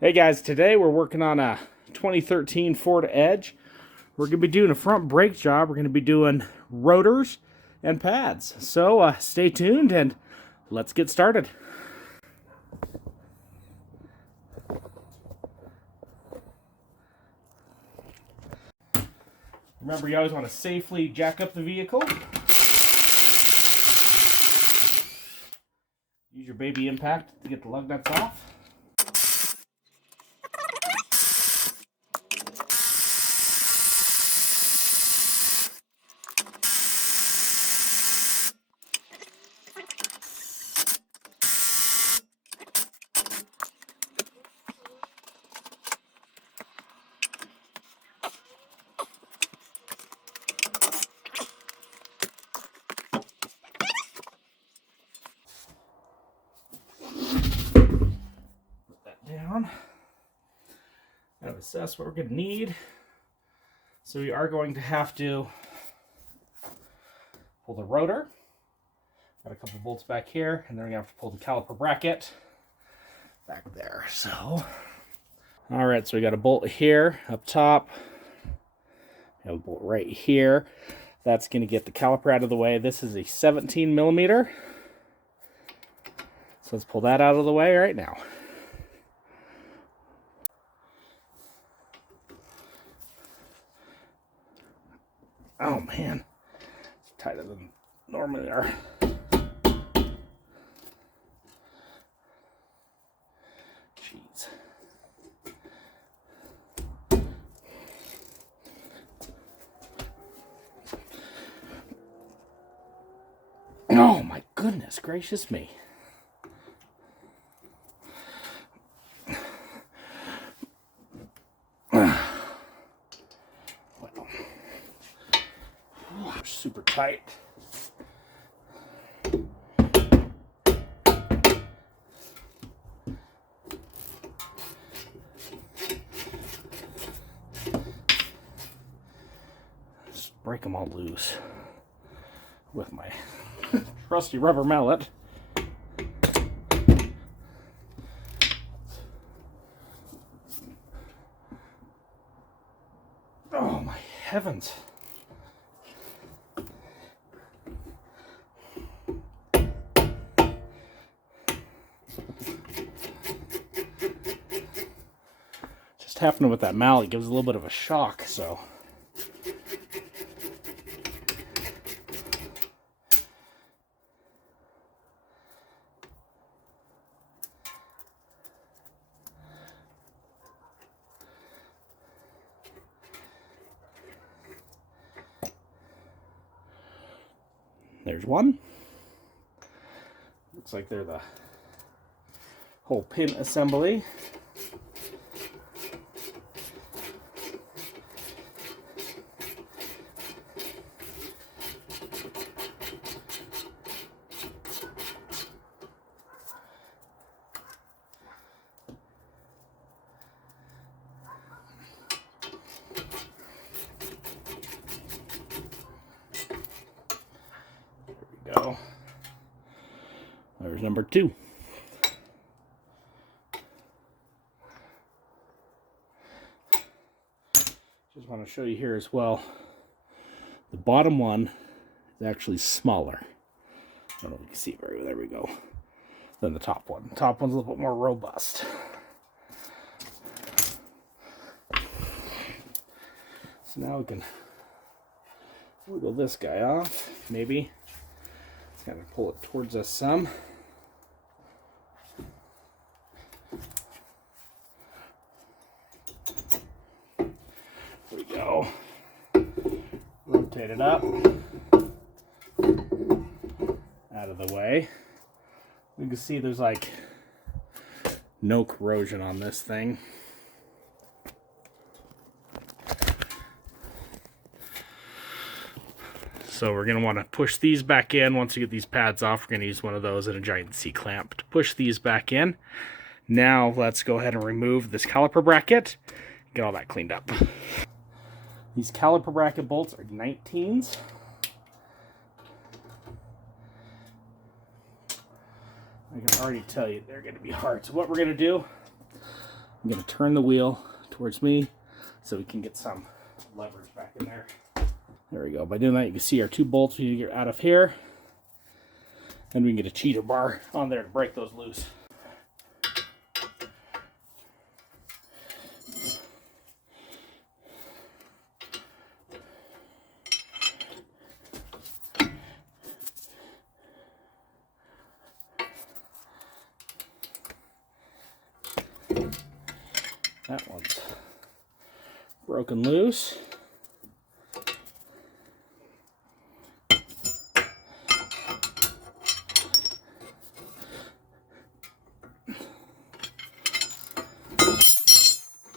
Hey guys, today we're working on a 2013 Ford Edge. We're going to be doing a front brake job. We're going to be doing rotors and pads. So stay tuned and let's get started. Remember, you always want to safely jack up the vehicle. Use your baby impact to get the lug nuts off. Down. Kind of assess what we're going to need. So we are going to have to pull the rotor. Got a couple bolts back here, and then we're going to have to pull the caliper bracket back there. So, all right, so we got a bolt here up top. We have a bolt right here. That's going to get the caliper out of the way. This is a 17 millimeter. So let's pull that out of the way right now. Oh man, it's tighter than normally are. Jeez. Oh my goodness gracious me. Super tight. Just break them all loose with my trusty rubber mallet. Oh my heavens. Happening with that mallet gives a little bit of a shock, so there's one. Looks like they're the whole pin assembly. Go. There's number 2. Just want to show you here as well. The bottom one is actually smaller. I don't know if you can see it very well. There we go. Than the top one. The top one's a little bit more robust. So now we can wiggle this guy off, maybe. Kind of pull it towards us some. There we go. Rotate it up. Out of the way. You can see there's like no corrosion on this thing. So we're going to want to push these back in. Once you get these pads off, we're going to use one of those and a giant C-clamp to push these back in. Now let's go ahead and remove this caliper bracket, get all that cleaned up. These caliper bracket bolts are 19s. I can already tell you they're going to be hard. So what we're going to do, I'm I'm going to turn the wheel towards me so we can get some leverage back in there. There we go. By doing that, you can see our 2 bolts we need to get out of here. And we can get a cheater bar on there to break those loose. That one's broken loose.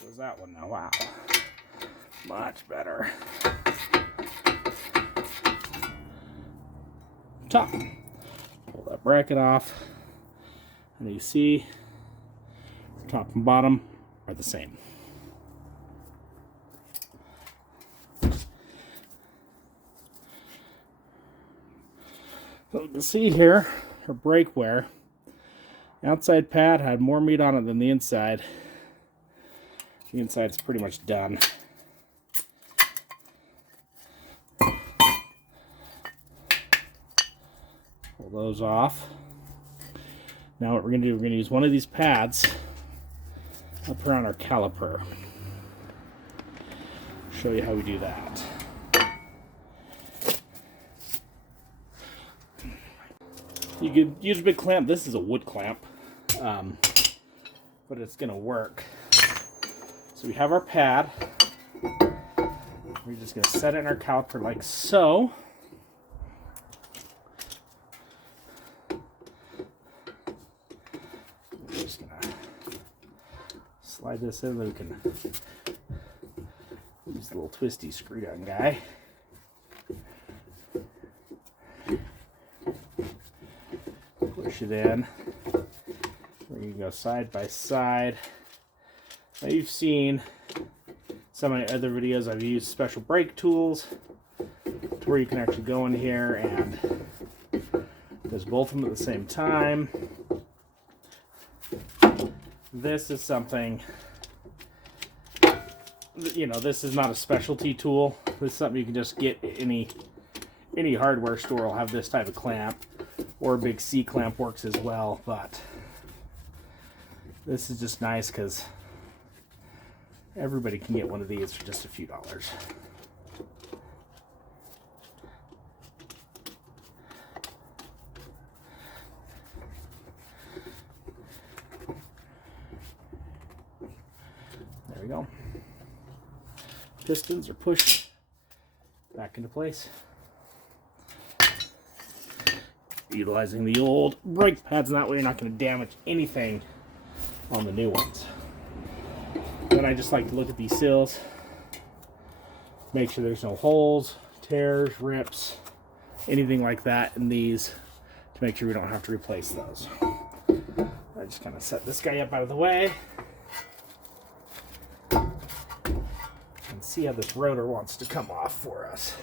There's that one now. Wow. Much better. Top. Pull that bracket off. And you see, top and bottom are the same. So you can see here, her brake wear. The outside pad had more meat on it than the inside. The inside's pretty much done. Pull those off. Now what we're going to do, we're going to use one of these pads up around our caliper. Show you how we do that. You could use a big clamp. This is a wood clamp, but it's going to work. So we have our pad. We're just going to set it in our caliper like so. We're just going to slide this in, then we can use the little twisty screw down guy. Push it in. We're going to go side by side. Now you've seen some of my other videos, I've used special brake tools to where you can actually go in here and there's both of them at the same time. This is something, you know, this is not a specialty tool. This is something you can just get any hardware store will have this type of clamp, or a big C clamp works as well, but this is just nice because everybody can get one of these for just a few dollars. There we go. Pistons are pushed back into place. Utilizing the old brake pads, and that way you're not going to damage anything on the new ones. Then I just like to look at these seals, make sure there's no holes, tears, rips, anything like that in these, to make sure we don't have to replace those. I just kind of set this guy up out of the way and see how this rotor wants to come off for us.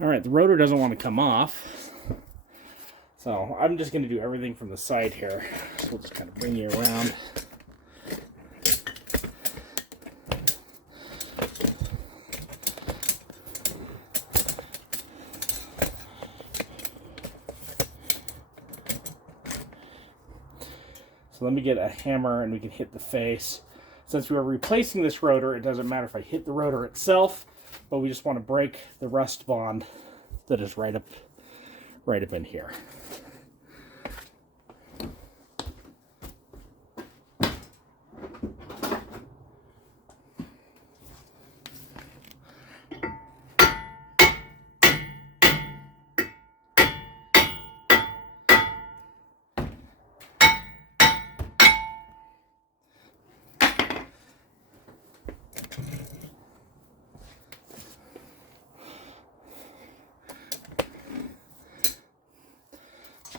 Alright, the rotor doesn't want to come off, so I'm just going to do everything from the side here. So we'll just kind of bring you around. So let me get a hammer and we can hit the face. Since we're replacing this rotor, it doesn't matter if I hit the rotor itself, but we just want to break the rust bond that is right up in here.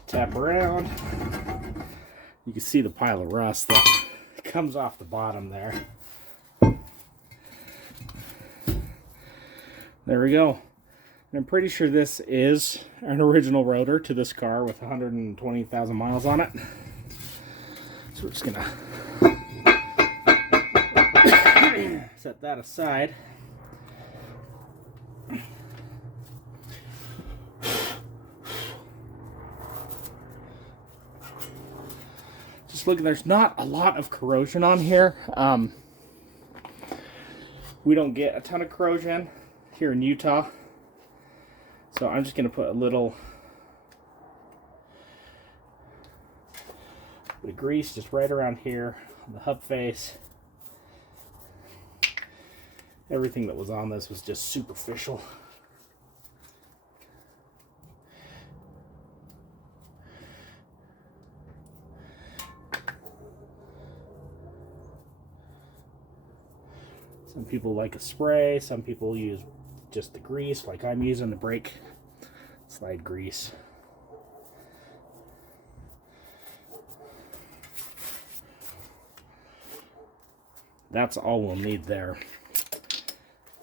Tap around. You can see the pile of rust that comes off the bottom there. There we go. And I'm pretty sure this is an original rotor to this car with 120,000 miles on it. So we're just gonna set that aside. Just looking, there's not a lot of corrosion on here. We don't get a ton of corrosion here in Utah. So I'm just gonna put a little bit of grease just right around here on the hub face. Everything that was on this was just superficial. Some people like a spray, some people use just the grease, like I'm using the brake slide grease. That's all we'll need there.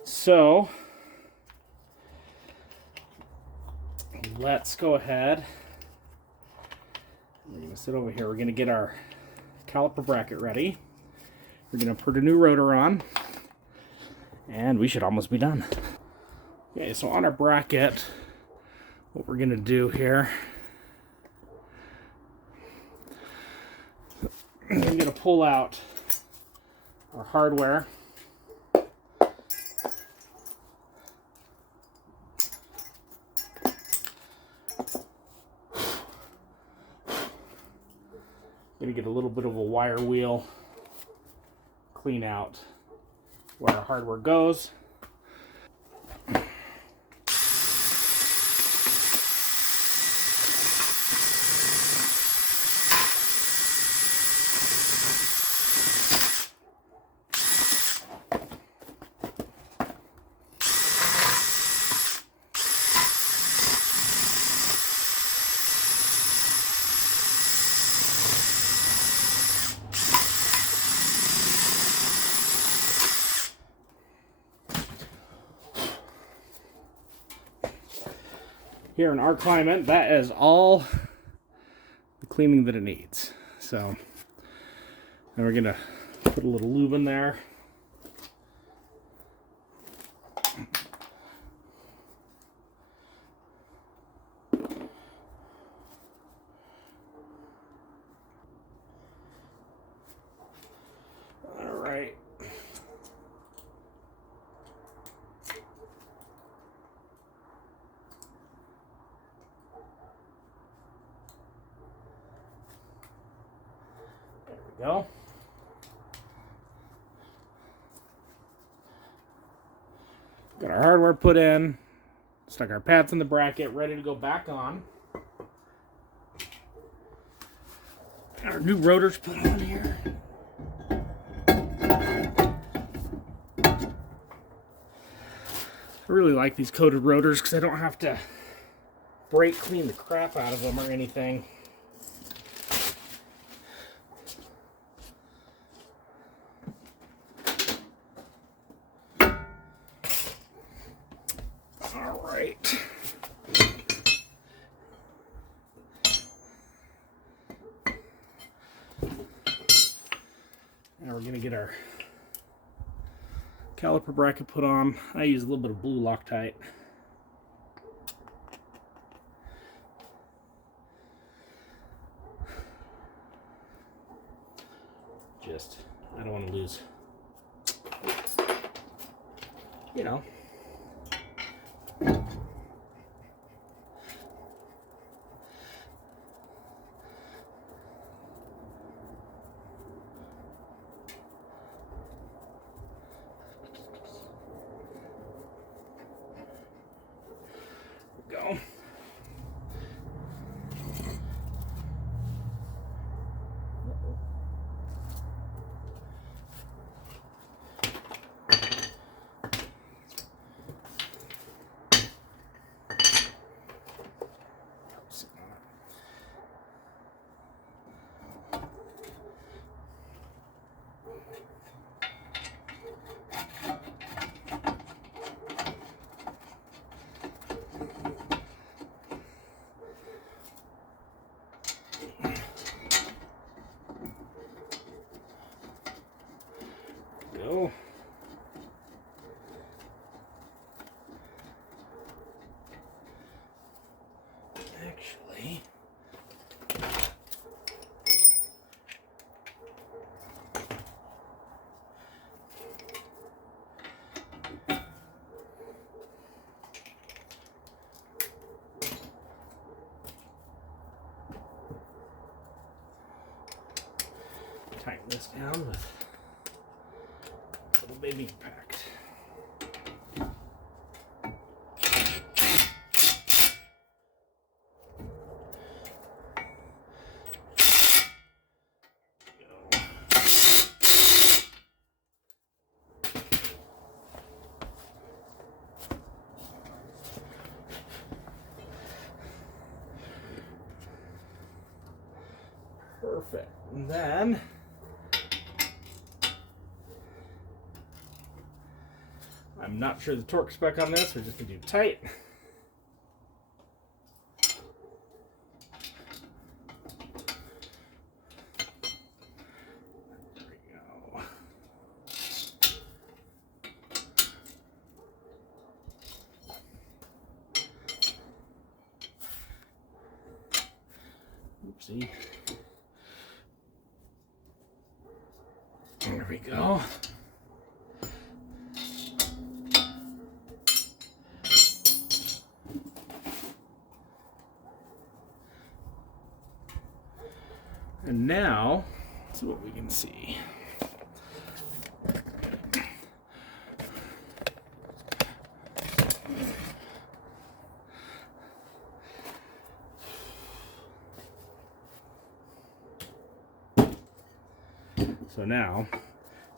So let's go ahead. We're going to sit over here. We're going to get our caliper bracket ready. We're going to put a new rotor on, and we should almost be done. Okay, so on our bracket, what we're going to do here, we're going to pull out our hardware. Going to get a little bit of a wire wheel, clean out where our hardware goes. Here in our climate, that is all the cleaning that it needs. So then we're gonna put a little lube in there. All right. Go. Got our hardware put in, stuck our pads in the bracket, ready to go back on. Got our new rotors put on here. I really like these coated rotors because I don't have to brake clean the crap out of them or anything. Right. Now we're going to get our caliper bracket put on. I use a little bit of blue Loctite. Just, I don't want to lose, you know. Go. tighten this down with a little baby impact. Perfect. And then I'm not sure the torque spec on this. We're just gonna do tight. There we go. Oopsie. There we go. And now, let's see what we can see. So now,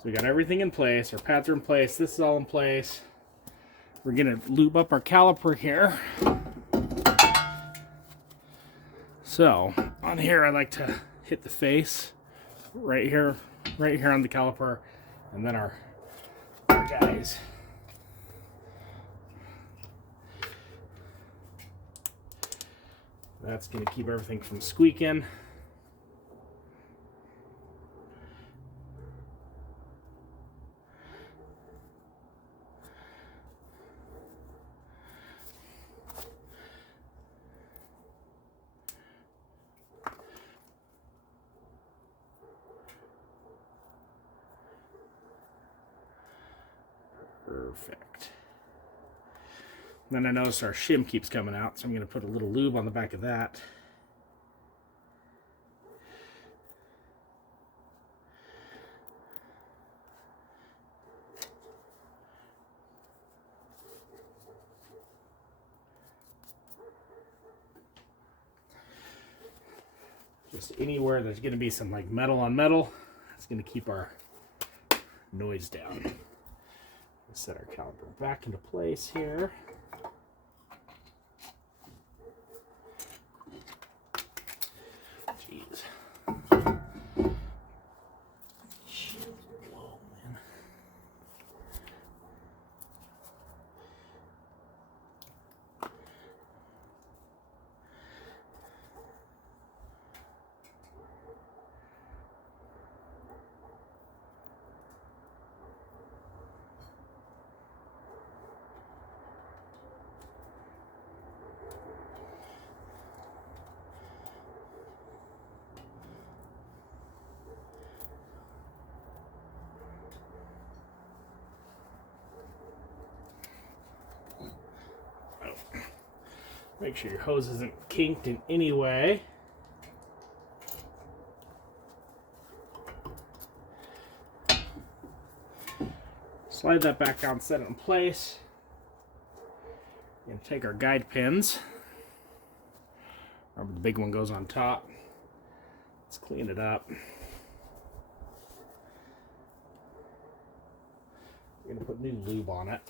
we got everything in place, our pads are in place, this is all in place. We're gonna lube up our caliper here. So, on here I like to hit the face right here on the caliper, and then our guys. That's gonna keep everything from squeaking. Perfect. Then I notice our shim keeps coming out, so I'm going to put a little lube on the back of that. Just anywhere there's going to be some like metal on metal, it's going to keep our noise down. Set our caliper back into place here. Jeez. Whoa, man. Make sure your hose isn't kinked in any way. Slide that back down, set it in place. We're going to take our guide pins. Remember, the big one goes on top. Let's clean it up. We're going to put new lube on it.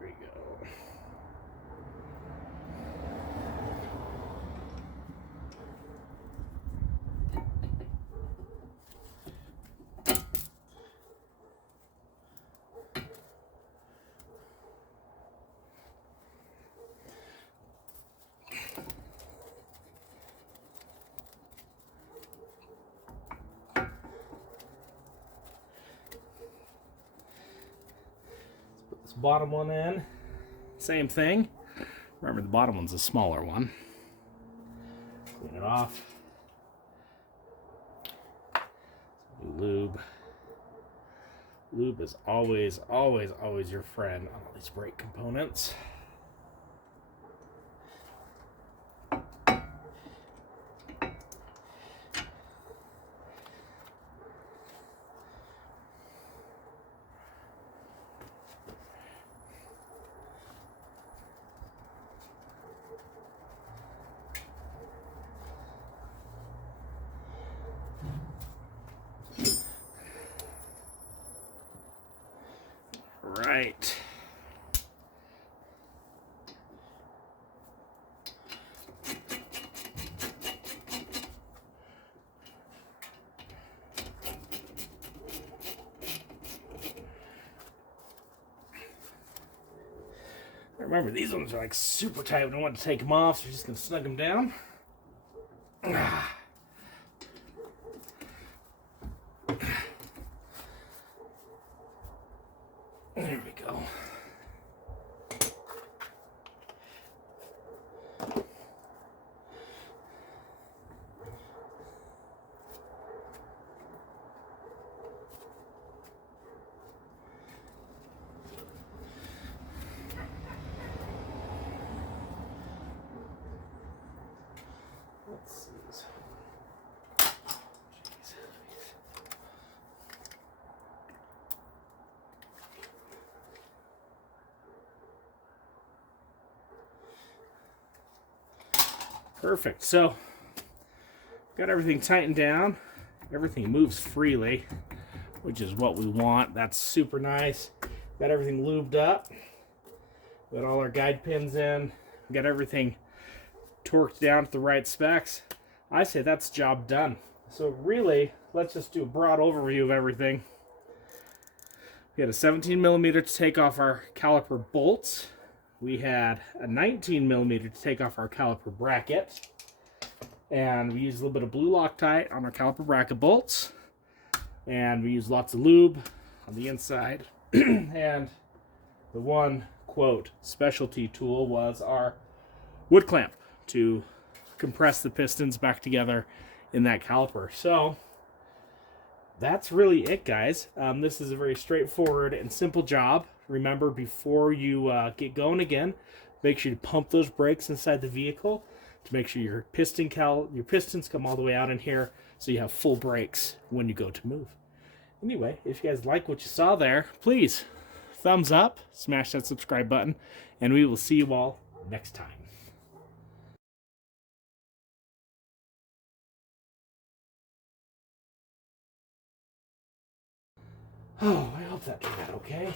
There we go. bottom one in. Same thing. Remember, the bottom one's a smaller one. Clean it off. Lube. Lube is always, always, always your friend on all these brake components. Right. Remember, these ones are like super tight. We don't want to take them off, so we're just going to snug them down. There we go. Let's see. Perfect. So, got everything tightened down. Everything moves freely, which is what we want. That's super nice. Got everything lubed up. Got all our guide pins in. Got everything torqued down to the right specs. I say that's job done. So really, let's just do a broad overview of everything. We had a 17 millimeter to take off our caliper bolts. We had a 19 millimeter to take off our caliper bracket. And we used a little bit of blue Loctite on our caliper bracket bolts. And we used lots of lube on the inside. And the one, quote, specialty tool was our wood clamp to compress the pistons back together in that caliper. So that's really it, guys. This is a very straightforward and simple job. Remember, before you get going again, make sure you pump those brakes inside the vehicle to make sure your pistons come all the way out in here so you have full brakes when you go to move. Anyway, if you guys like what you saw there, please thumbs up, smash that subscribe button, and we will see you all next time. Oh, I hope that turned out okay.